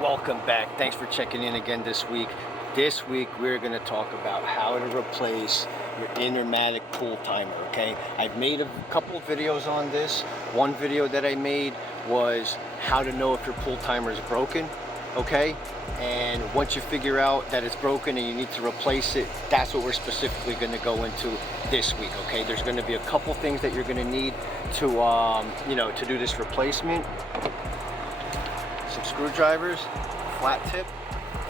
Welcome back. Thanks for checking in again this week. This week we're going to talk about how to replace your pneumatic pool timer, okay? I've made a couple of videos on this. One video that I made was how to know if your pool timer is broken, okay? And once you figure out that it's broken and you need to replace it, that's what we're specifically going to go into this week, okay? There's going to be a couple things that you're going to need to, to do this replacement. Some screwdrivers, flat tip,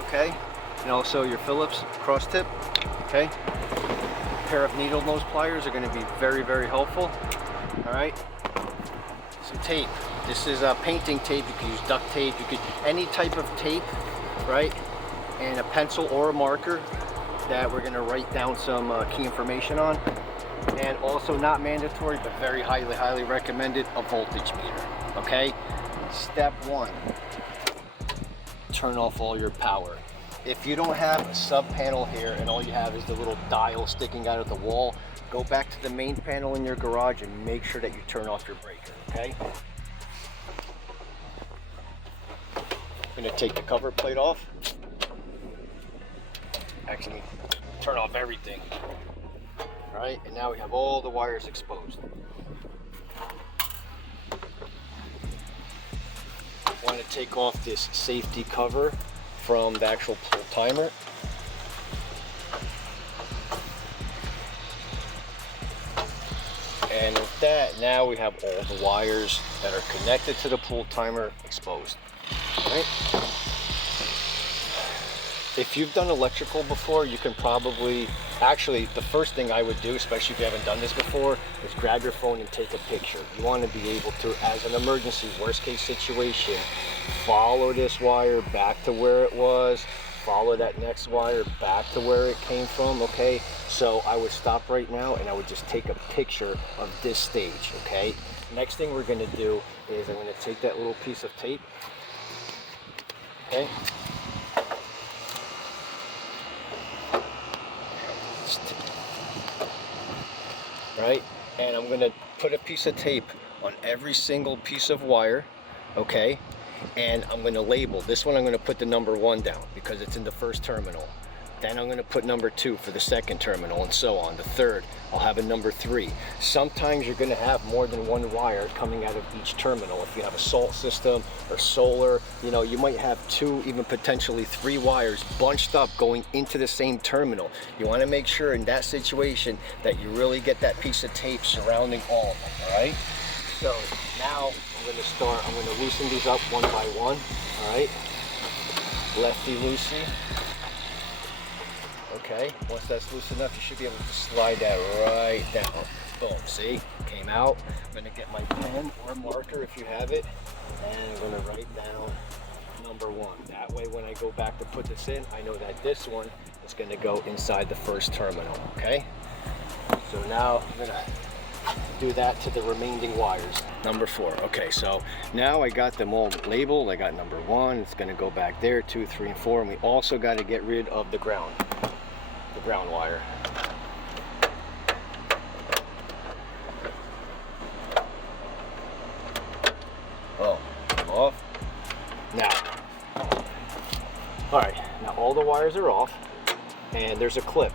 okay, and also your Phillips cross tip, okay. A pair of needle nose pliers are going to be very, very helpful. All right, some tape. This is painting tape. You can use duct tape. You could any type of tape, right? And a pencil or a marker that we're going to write down some key information on. And also not mandatory, but very highly recommended, a voltage meter. Okay. Step one. Turn off all your power. If you don't have a sub panel here and all you have is the little dial sticking out of the wall, go back to the main panel in your garage and make sure that you turn off your breaker, okay? I'm gonna take the cover plate off. Actually, turn off everything. All right, and now we have all the wires exposed. Want to take off this safety cover from the actual pool timer. And with that, now we have all the wires that are connected to the pool timer exposed. Right? If you've done electrical before, you can probably, actually the first thing I would do, especially if you haven't done this before, is grab your phone and take a picture. You want to be able to, as an emergency worst case situation, follow this wire back to where it was, follow that next wire back to where it came from, okay? So I would stop right now and I would just take a picture of this stage, okay? Next thing we're gonna do is I'm gonna take that little piece of tape, okay? Right, and I'm gonna put a piece of tape on every single piece of wire, okay, and I'm gonna label this one. I'm gonna put the number 1 down because it's in the first terminal. Then I'm gonna put number 2 for the second terminal, and so on. The third, I'll have a number 3. Sometimes you're gonna have more than one wire coming out of each terminal. If you have a salt system or solar, you might have 2, even potentially 3 wires bunched up going into the same terminal. You wanna make sure in that situation that you really get that piece of tape surrounding all of them, all right? So now I'm gonna loosen these up one by one, all right? Lefty loosey. Okay, once that's loose enough, you should be able to slide that right down. Boom, see, came out. I'm gonna get my pen or marker if you have it, and I'm gonna write down number 1. That way when I go back to put this in, I know that this one is gonna go inside the first terminal, okay? So now I'm gonna do that to the remaining wires. Number 4, okay, so now I got them all labeled. I got number 1, it's gonna go back there, 2, 3, and 4, and we also gotta get rid of the ground wire. Oh, off. Now, all right, now all the wires are off, and there's a clip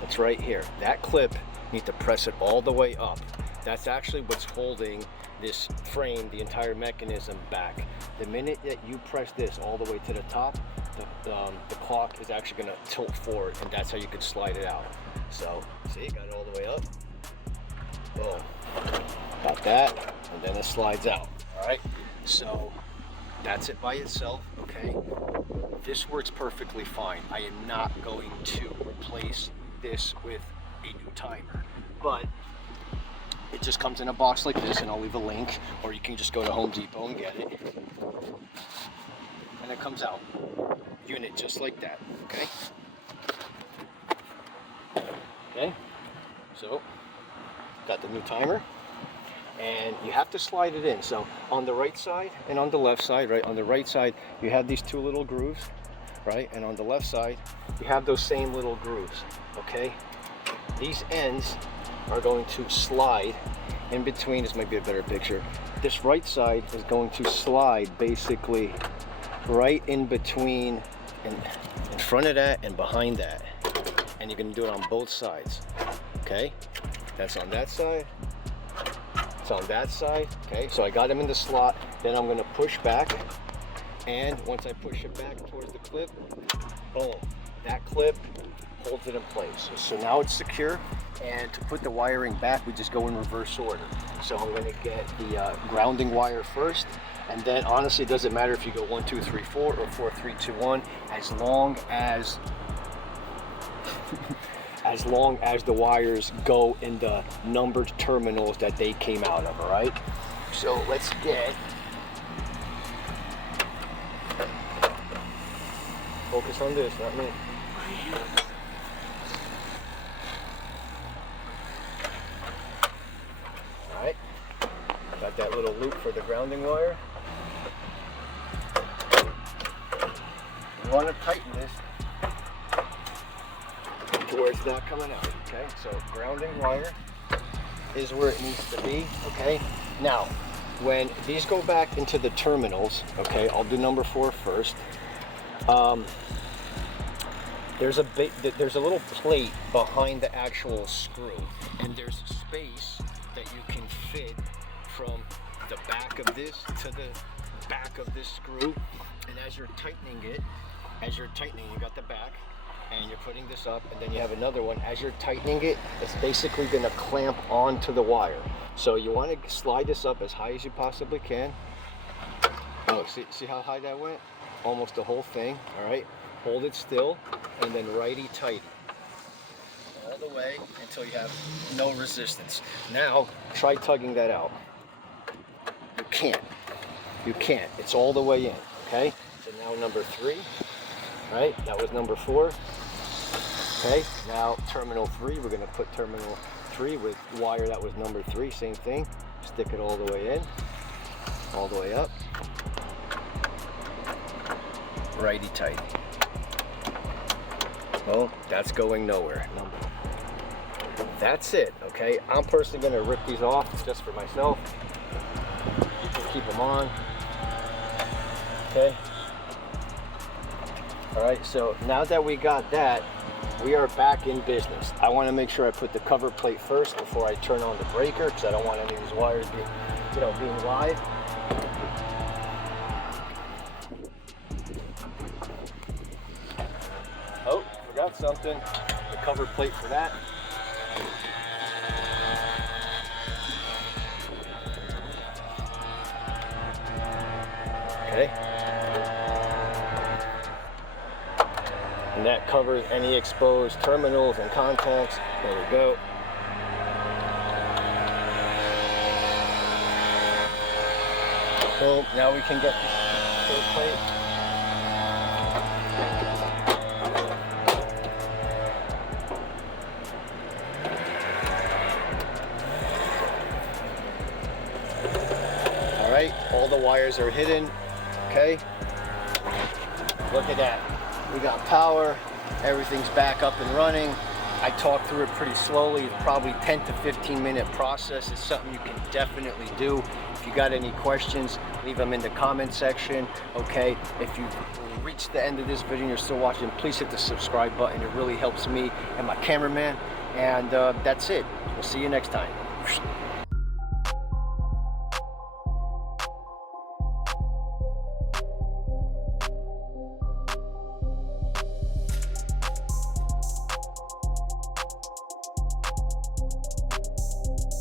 that's right here. That clip, you need to press it all the way up. That's actually what's holding this frame, the entire mechanism, back. The minute that you press this all the way to the top, the clock is actually going to tilt forward, and that's how you can slide it out. So, see, got it all the way up. Boom. Got that, and then it slides out. All right, so that's it by itself, okay? This works perfectly fine. I am not going to replace this with a new timer, but it just comes in a box like this, and I'll leave a link, or you can just go to Home Depot and get it. And it comes out, unit just like that, okay? Okay, so got the new timer, and you have to slide it in. So on the right side and on the left side, right? On the right side, you have these 2 little grooves, right? And on the left side, you have those same little grooves, okay? These ends are going to slide in between. This might be a better picture. This right side is going to slide basically right in between, in front of that and behind that. And you're gonna do it on both sides, okay? That's on that side, it's on that side, okay? So I got them in the slot, then I'm gonna push back, and once I push it back towards the clip, boom, that clip holds it in place. So now it's secure, and to put the wiring back, we just go in reverse order. So I'm gonna get the grounding wire first, and then honestly, it doesn't matter if you go 1, 2, 3, 4 or 4, 3, 2, 1, as long as as long as the wires go in the numbered terminals that they came out of, all right? So let's get, focus on this, not me. All right, got that little loop for the grounding wire. You want to tighten this to where it's not coming out, okay? So grounding wire is where it needs to be, okay? Now, when these go back into the terminals, okay, I'll do number 4 first. There's a little plate behind the actual screw, and there's space that you can fit from the back of this to the back of this screw. And as you're tightening it, you got the back, and you're putting this up, and then you have another one. As you're tightening it, it's basically going to clamp onto the wire. So you want to slide this up as high as you possibly can. Oh, see how high that went? Almost the whole thing. All right, hold it still, and then righty tighty all the way until you have no resistance. Now try tugging that out. You can't, it's all the way in, okay? So now number 3, right? That was number 4. Okay, now terminal 3, we're gonna put terminal 3 with wire that was number 3, same thing. Stick it all the way in, all the way up. Righty tighty. Well, that's going nowhere. That's it, okay? I'm personally gonna rip these off just for myself. You can keep them on, okay? All right, so now that we got that, we are back in business. I want to make sure I put the cover plate first before I turn on the breaker, because I don't want any of these wires being live. Oh, forgot something. The cover plate for that. Okay. And that covers any exposed terminals and contacts. There we go. Boom. Now we can get the third plate. All right, all the wires are hidden. Okay. Look at that. We got power, everything's back up and running. I talked through it pretty slowly. It's probably 10 to 15 minute process. It's something you can definitely do. If you got any questions, leave them in the comment section, okay? If you've reached the end of this video and you're still watching, please hit the subscribe button. It really helps me and my cameraman. And that's it. We'll see you next time.